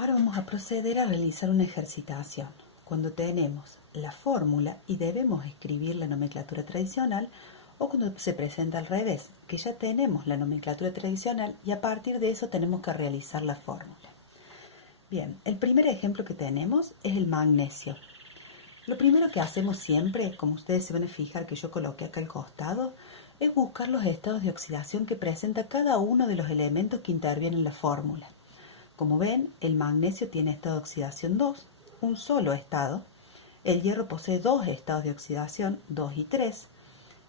Ahora vamos a proceder a realizar una ejercitación. Cuando tenemos la fórmula y debemos escribir la nomenclatura tradicional, o cuando se presenta al revés, que ya tenemos la nomenclatura tradicional y a partir de eso tenemos que realizar la fórmula. Bien, el primer ejemplo que tenemos es el magnesio. Lo primero que hacemos siempre, como ustedes se van a fijar que yo coloqué acá al costado, es buscar los estados de oxidación que presenta cada uno de los elementos que intervienen en la fórmula. Como ven, el magnesio tiene estado de oxidación 2, un solo estado. El hierro posee dos estados de oxidación, 2 y 3.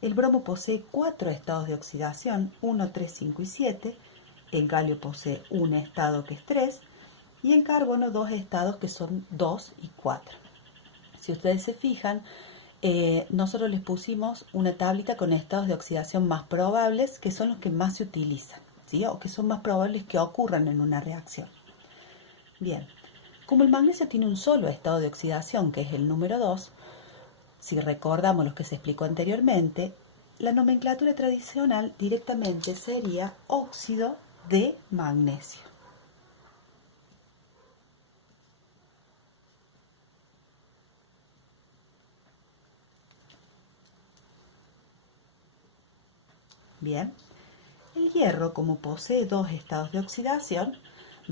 El bromo posee 4 estados de oxidación, 1, 3, 5 y 7. El galio posee un estado que es 3. Y el carbono 2 estados que son 2 y 4. Si ustedes se fijan, nosotros les pusimos una tablita con estados de oxidación más probables, que son los que más se utilizan, ¿sí? O que son más probables que ocurran en una reacción. Bien, como el magnesio tiene un solo estado de oxidación, que es el número 2, si recordamos lo que se explicó anteriormente, la nomenclatura tradicional directamente sería óxido de magnesio. Bien, el hierro, como posee dos estados de oxidación,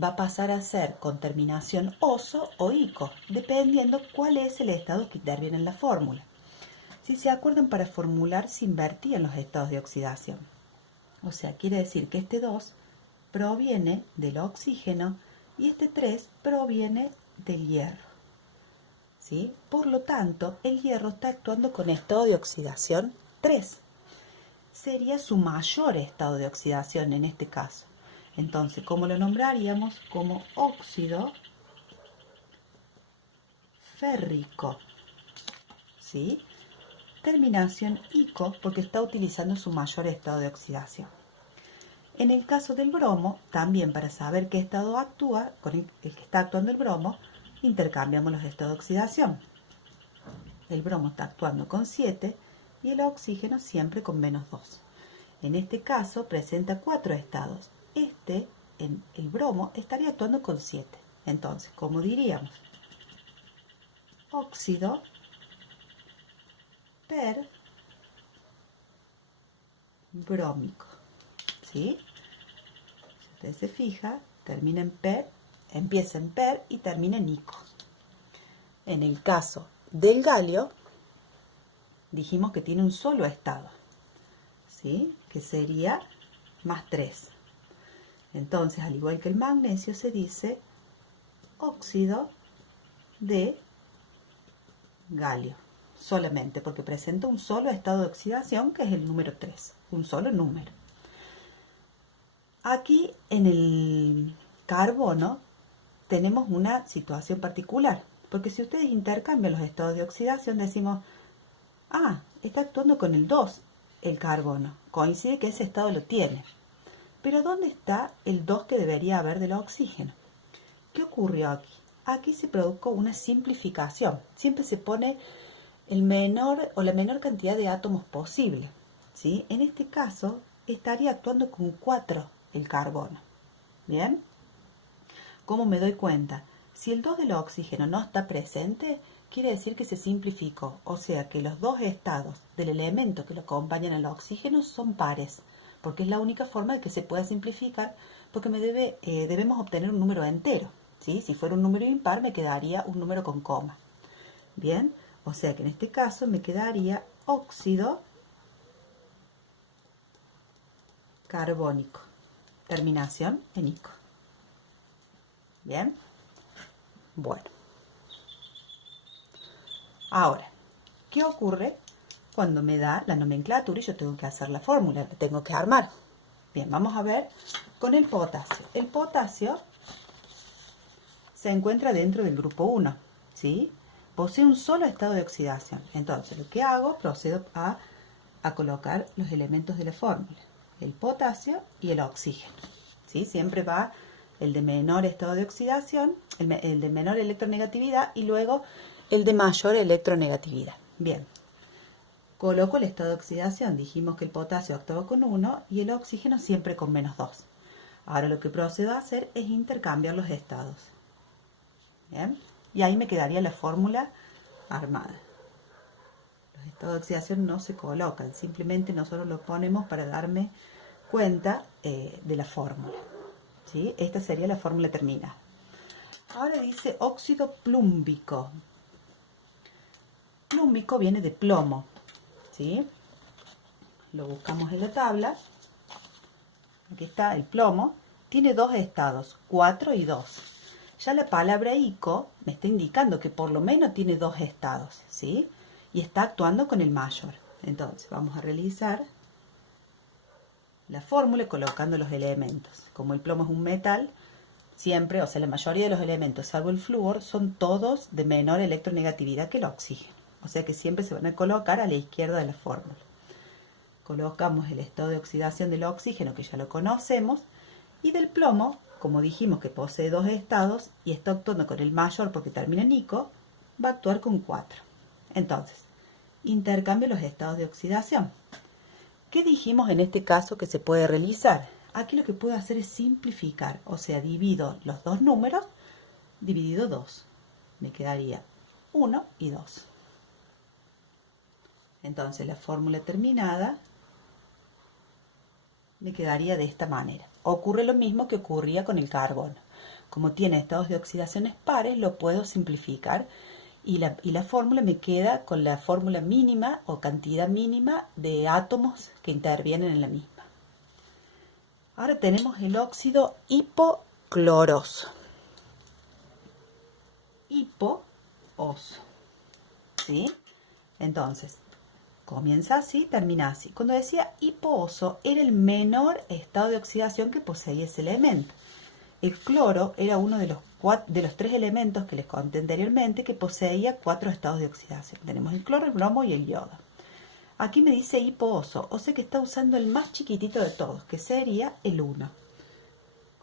va a pasar a ser con terminación oso o ico, dependiendo cuál es el estado que interviene en la fórmula. Si se acuerdan, para formular se invertían los estados de oxidación. O sea, quiere decir que este 2 proviene del oxígeno y este 3 proviene del hierro. ¿Sí? Por lo tanto, el hierro está actuando con estado de oxidación 3. Sería su mayor estado de oxidación en este caso. Entonces, ¿cómo lo nombraríamos? Como óxido férrico. ¿Sí? Terminación ico porque está utilizando su mayor estado de oxidación. En el caso del bromo, también para saber qué estado actúa, con el que está actuando el bromo, intercambiamos los estados de oxidación. El bromo está actuando con 7 y el oxígeno siempre con -2. En este caso presenta 4 estados. El bromo, estaría actuando con 7. Entonces, ¿cómo diríamos? Óxido per brómico. ¿Sí? Si usted se fija, termina en per, empieza en per y termina en ico. En el caso del galio, dijimos que tiene un solo estado, ¿sí? Que sería +3. Entonces, al igual que el magnesio, se dice óxido de galio, solamente porque presenta un solo estado de oxidación, que es el número 3, un solo número. Aquí en el carbono tenemos una situación particular, porque si ustedes intercambian los estados de oxidación, decimos, está actuando con el 2 el carbono, coincide que ese estado lo tiene. Pero ¿dónde está el 2 que debería haber del oxígeno? ¿Qué ocurrió aquí? Aquí se produjo una simplificación. Siempre se pone el menor o la menor cantidad de átomos posible, ¿sí? En este caso estaría actuando con 4 el carbono. ¿Bien? ¿Cómo me doy cuenta? Si el 2 del oxígeno no está presente, quiere decir que se simplificó, o sea que los dos estados del elemento que lo acompañan al oxígeno son pares, porque es la única forma de que se pueda simplificar, porque debemos obtener un número entero, ¿sí? Si fuera un número impar me quedaría un número con coma. Bien, o sea que en este caso me quedaría óxido carbónico, terminación en ico. Bien, bueno. Ahora, ¿qué ocurre cuando me da la nomenclatura y yo tengo que hacer la fórmula? La tengo que armar. Bien, vamos a ver con el potasio. El potasio se encuentra dentro del grupo 1, ¿sí? Posee un solo estado de oxidación. Entonces, lo que hago, procedo a colocar los elementos de la fórmula. El potasio y el oxígeno, ¿sí? Siempre va el de menor estado de oxidación, el de menor electronegatividad y luego el de mayor electronegatividad. Bien, coloco el estado de oxidación. Dijimos que el potasio actuaba con 1 y el oxígeno siempre con -2. Ahora lo que procedo a hacer es intercambiar los estados. ¿Bien? Y ahí me quedaría la fórmula armada. Los estados de oxidación no se colocan, simplemente nosotros lo ponemos para darme cuenta de la fórmula. ¿Sí? Esta sería la fórmula terminada. Ahora dice óxido plúmbico. Plúmbico viene de plomo. ¿Sí? Lo buscamos en la tabla. Aquí está el plomo. Tiene dos estados, 4 y 2. Ya la palabra ico me está indicando que por lo menos tiene dos estados, ¿sí? Y está actuando con el mayor. Entonces vamos a realizar la fórmula colocando los elementos. Como el plomo es un metal, siempre, o sea, la mayoría de los elementos, salvo el flúor, son todos de menor electronegatividad que el oxígeno. O sea que siempre se van a colocar a la izquierda de la fórmula. Colocamos el estado de oxidación del oxígeno, que ya lo conocemos, y del plomo, como dijimos que posee dos estados y está actuando con el mayor porque termina en ico, va a actuar con 4. Entonces, intercambio los estados de oxidación. ¿Qué dijimos en este caso que se puede realizar? Aquí lo que puedo hacer es simplificar, o sea, divido los dos números dividido 2. Me quedaría 1 y 2. Entonces la fórmula terminada me quedaría de esta manera. Ocurre lo mismo que ocurría con el carbono. Como tiene estados de oxidaciones pares, lo puedo simplificar y la fórmula me queda con la fórmula mínima o cantidad mínima de átomos que intervienen en la misma. Ahora tenemos el óxido hipocloroso. Hipo-oso. ¿Sí? Entonces, comienza así, termina así. Cuando decía hipooso, era el menor estado de oxidación que poseía ese elemento. El cloro era uno de los 3 elementos que les conté anteriormente que poseía 4 estados de oxidación. Tenemos el cloro, el bromo y el yodo. Aquí me dice hipooso, o sea que está usando el más chiquitito de todos, que sería el 1.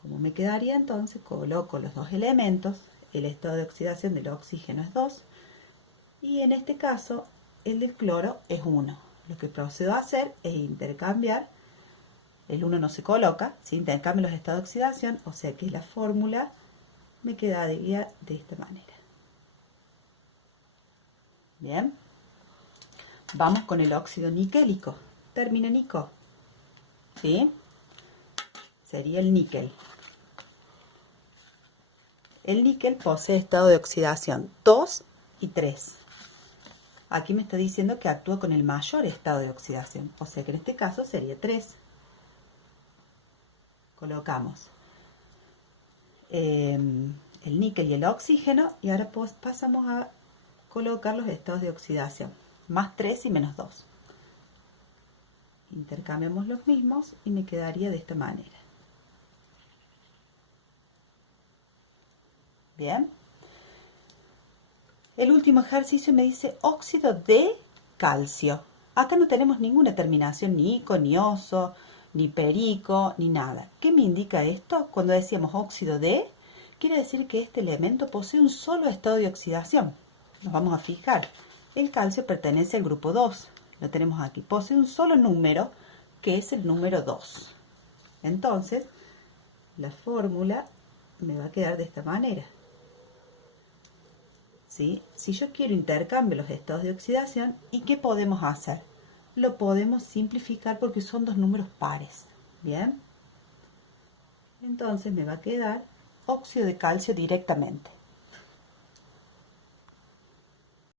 Como me quedaría entonces, coloco los dos elementos, el estado de oxidación del oxígeno es 2, y en este caso el del cloro es 1. Lo que procedo a hacer es intercambiar, el 1 no se coloca, se intercambian los estados de oxidación, o sea que la fórmula me quedaría de esta manera. Bien. Vamos con el óxido niquélico. Termina en ico. ¿Sí? Sería el níquel. El níquel posee estado de oxidación 2 y 3. Aquí me está diciendo que actúa con el mayor estado de oxidación. O sea que en este caso sería 3. Colocamos el níquel y el oxígeno y ahora pasamos a colocar los estados de oxidación. Más 3 y menos 2. Intercambiamos los mismos y me quedaría de esta manera. Bien. El último ejercicio me dice óxido de calcio. Acá no tenemos ninguna terminación, ni ico, ni oso, ni perico, ni nada. ¿Qué me indica esto? Cuando decíamos óxido de, quiere decir que este elemento posee un solo estado de oxidación. Nos vamos a fijar. El calcio pertenece al grupo 2. Lo tenemos aquí. Posee un solo número, que es el número 2. Entonces, la fórmula me va a quedar de esta manera. ¿Sí? Si yo quiero intercambiar los estados de oxidación, ¿y qué podemos hacer? Lo podemos simplificar porque son dos números pares. ¿Bien? Entonces me va a quedar óxido de calcio directamente.